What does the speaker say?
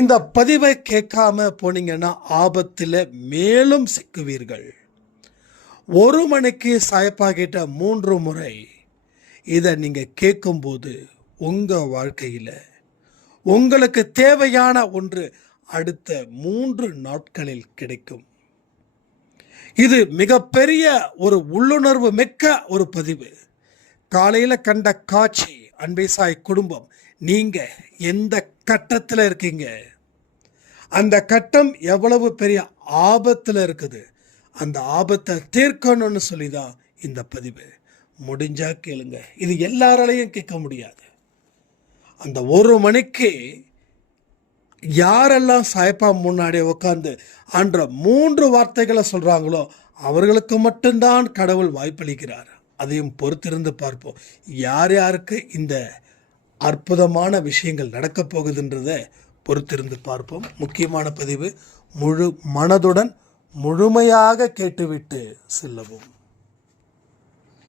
இந்த பதிவை கேட்காம போனீங்கன்னா ஆபத்தில் மேலும் சிக்குவீர்கள். 1 மணிக்கு சாயப்பா கிட்ட 3 முறை இதை நீங்கள் கேட்கும்போது உங்கள் வாழ்க்கையில் உங்களுக்கு தேவையான ஒன்று அடுத்த 3 நாட்களில் கிடைக்கும். இது மிகப்பெரிய ஒரு உள்ளுணர்வு மிக்க ஒரு பதிவு. காலையில் கண்ட காட்சி, அன்பே சாய் குடும்பம், நீங்கள் எந்த கட்டத்தில் இருக்கீங்க, அந்த கட்டம் எவ்வளவு பெரிய ஆபத்தில் இருக்குது, அந்த ஆபத்தை தீர்க்கணும்னு சொல்லி தான் இந்த பதிவு. முடிஞ்சா கேளுங்க. இது எல்லாராலையும் கேட்க முடியாது. அந்த 1 மணிக்கு யாரெல்லாம் சாயப்பா முன்னாடி உட்காந்து அன்ற 3 வார்த்தைகளை சொல்கிறாங்களோ அவர்களுக்கு மட்டும்தான் கடவுள் வாய்ப்பளிக்கிறார். அதையும் பொறுத்திருந்து பார்ப்போம். யார் யாருக்கு இந்த அற்புதமான விஷயங்கள் நடக்கப் போகுதுன்றதை பொறுத்திருந்து பார்ப்போம். முக்கியமான பதிவு. முழு மனதுடன் முழுமையாக கேட்டுவிட்டு செல்லவும்.